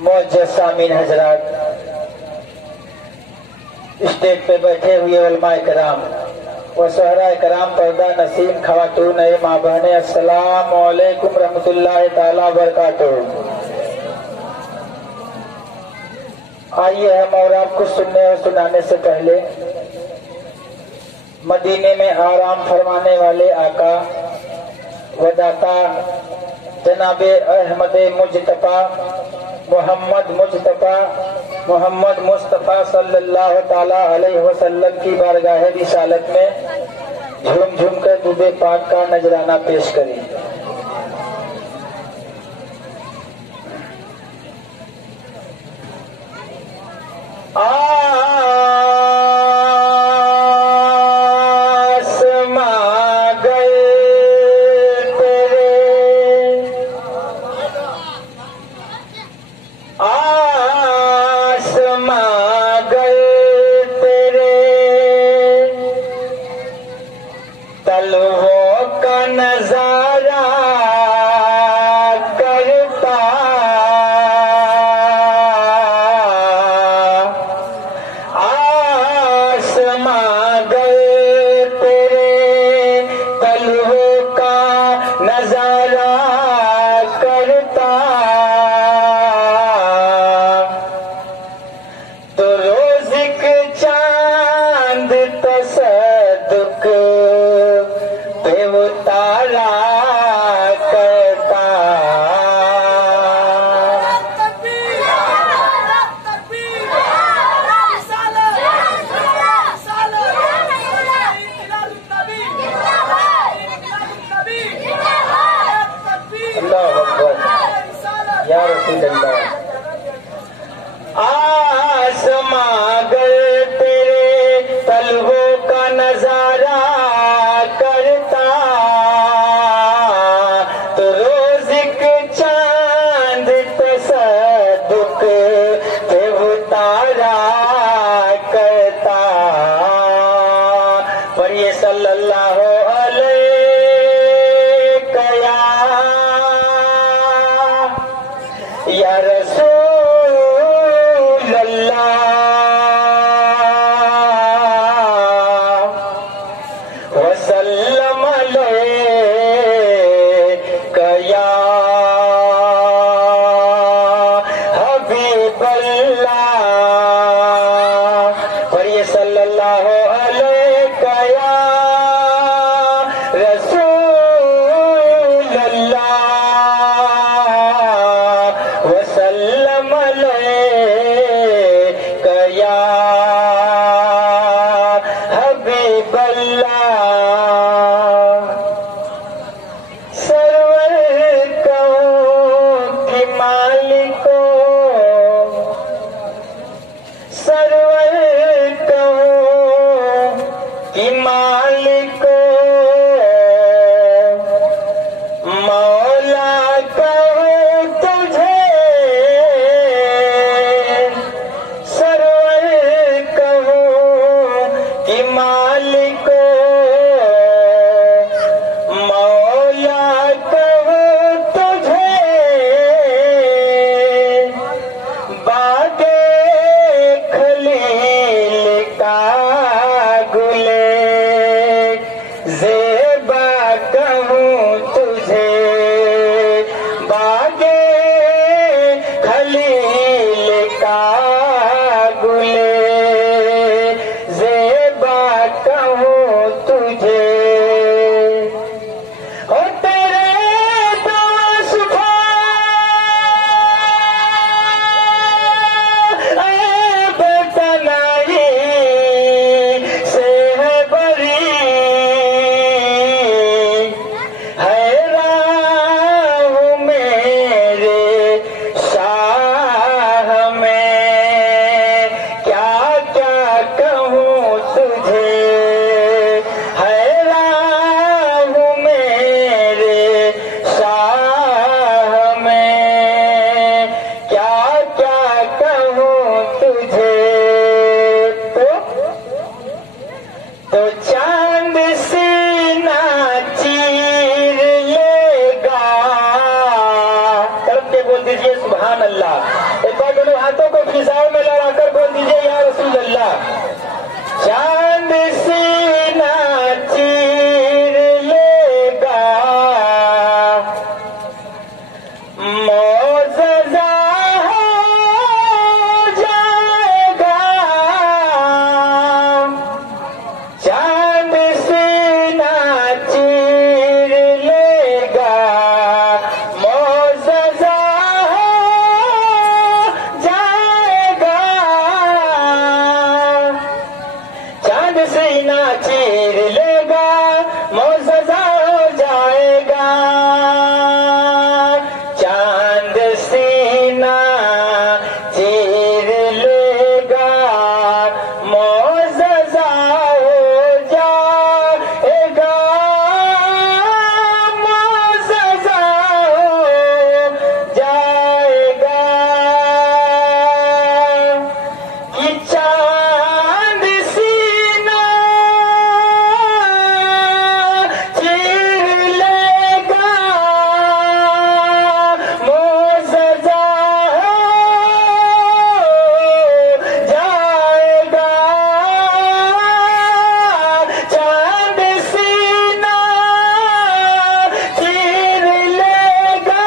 मुअज्जज़ सामीन हजरात, स्टेज पे बैठे हुए उलमाए कराम व सहरा कराम, पर्दा नसीम खवातून माँ बहने, अस्सलाम वालेकुम रहमतुल्लाहि ताला बरकातुहू। आइए हम और आपको सुनने और सुनाने से पहले मदीने में आराम फरमाने वाले आका वदाता जनाबे अहमद मुजतबा मोहम्मद मुस्तफ़ा सल्लल्लाहु ताला अलैहि वसल्लम की बारगाह रिसालत में झूम झूम कर दुबे पाक का नजराना पेश करें। दीजिए सुभान अल्लाह। एक बार दोनों हाथों को फिजाओं में लड़ाकर बोल दीजिए या रसूल अल्लाह। चांद सीना चीर लेगा, मौजज़ा हो जाएगा। चांद सीना चीर लेगा, मौजज़ा हो जाएगा। चांद सीना चीर लेगा, मौजज़ा हो जाएगा। चांद सीना चीर लेगा, मौजज़ा हो जाएगा। मौजज़ा हो जाएगा। कि चांद सीना चीर लेगा, मौजज़ा हो जाएगा। चांद सीना चीर लेगा,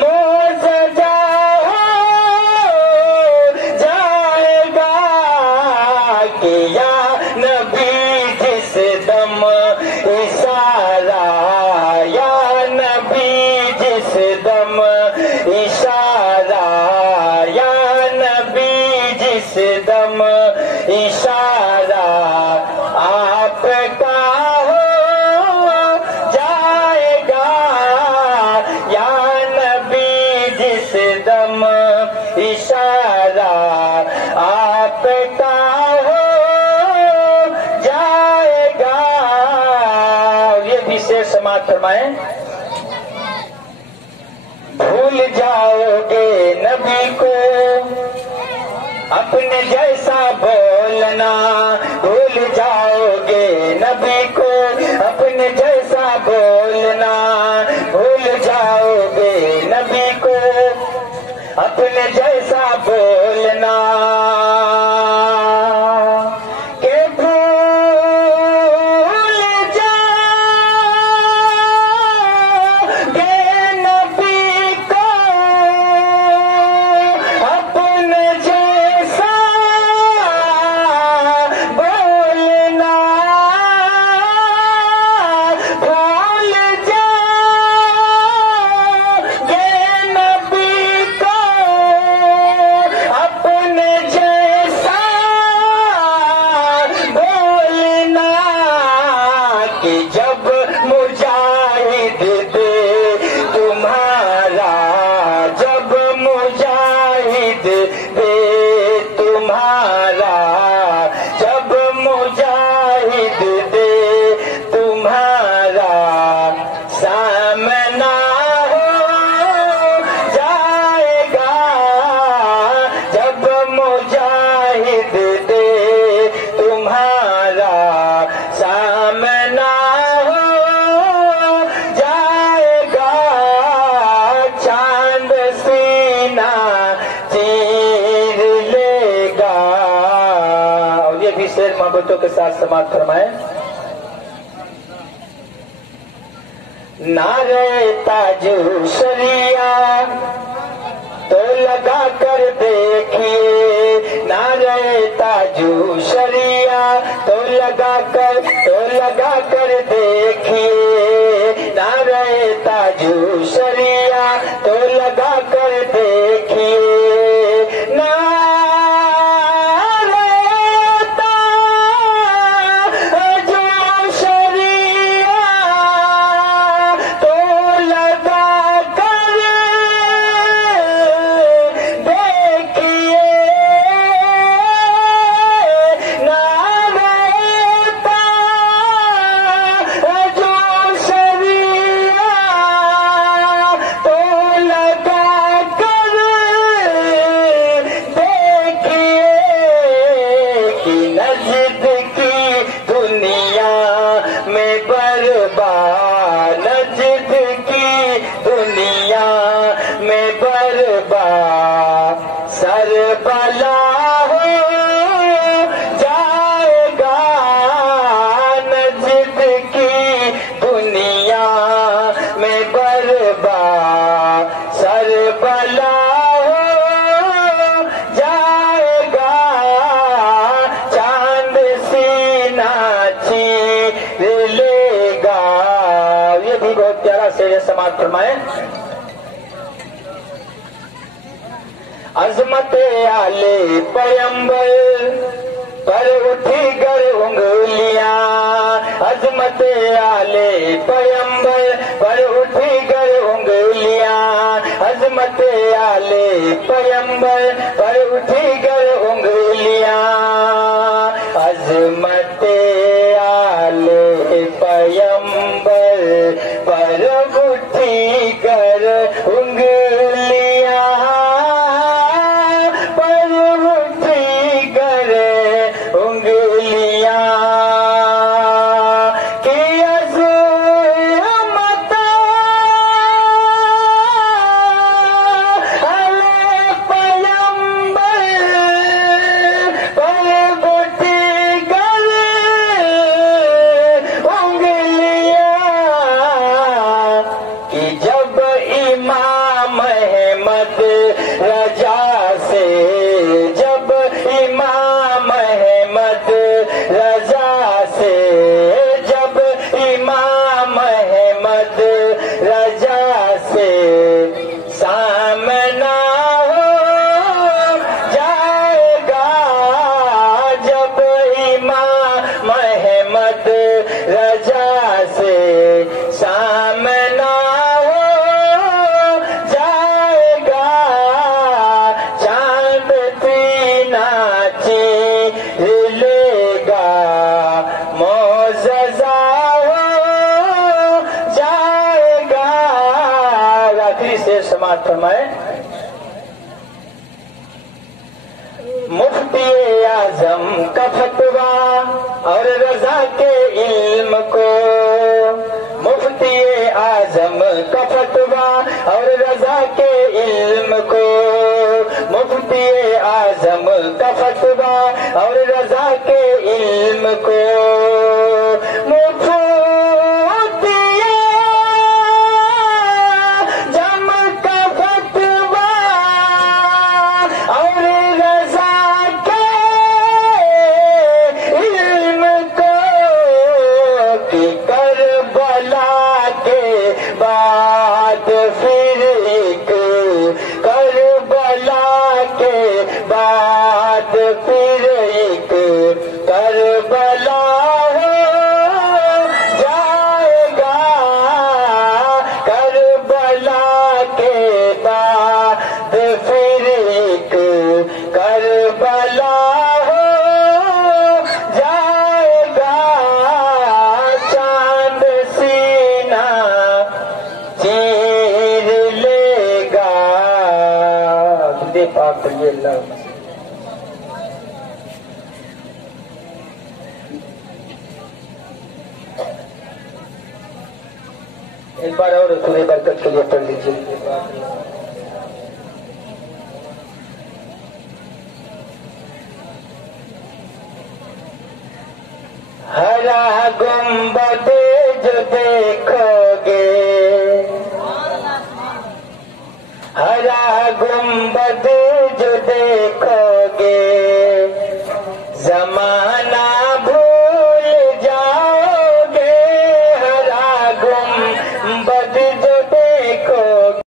मौजज़ा हो जाएगा। कि या नबी जिस दम इशारा, या नबी जिस दम इशारा, या नबी जिस दम इशारा आपका हो जाएगा। या नबी जिस दम इशारा आपका हो जाएगा। ये विशेष समाप्त फरमाएं। भूल जाओगे नबी को अपने जैसा बोलना, भूल जाओगे नबी को अपने जैसा बोलना। भूल जाओगे नबी को अपने जैसा बोलना। के भूल जाओगे नबी को अपने जैसा बोलना। भूल जाओगे नबी को अपने जैसा बोलना। कि जब मुजाहिद दे तुम्हारा, जब मुजाहिद दे तुम्हारा, जब मुजाहिद दे तुम्हारा सामना हो जाएगा। जब मुजाहिद दे तुम्हारा सामना हो जाएगा। चांद सीना चीर लेगा। और ये भी शेर मोहब्बतों के साथ समाप्त फरमाएं। नारे ताजू शरिया तो लगा कर देखिए, नारे ताजू शरिया तो लगा कर देखिए। नारे ताजू शरिया तो लगा कर देखिए। नारे ताजू शरिया तो लगा कर देखिए। नारे ताजू शरिया तो लगा बरबा सरबला हो जाएगा नजद की दुनिया में बरबा सरबला समाप्त फरमाए। अजमत आले पैगंबर पर उठी गर उंगलियां, अजमत आले पैगंबर पर उठी गर उंगलियां, अजमत आले पैगंबर पर उठी गर उंगलियां, अजमत आले पैगंबर पर उठी कर उंगलियां, पर उठी कर उंगलियां कि अज़मत आले पैगंबर पर उठी कर उंगलियां कि जब इमाम अहमद रजा से, जब इमाम अहमद रजा से, जब इमाम अहमद रजा से सामना हो जाएगा, जब इमाम अहमद रजा से सामना समाप्त फरमाए। मुफ्ती आजम का फतवा और रजा के इल्म को, मुफ्ती आजम का फतवा और रजा के इल्म को, मुफ्ती आजम का फतवा और रजा के इल्म को, फिर एक करबला हो जाएगा, करबला के बाद फिर एक करबला हो जाएगा, चांद सीना चीर लेगा। दे पाक अल्लाह। एक बार और सूर्य बरकत के लिए पढ़ लीजिए। हरा गुंबद जो देखोगे, हरा गुंबद जो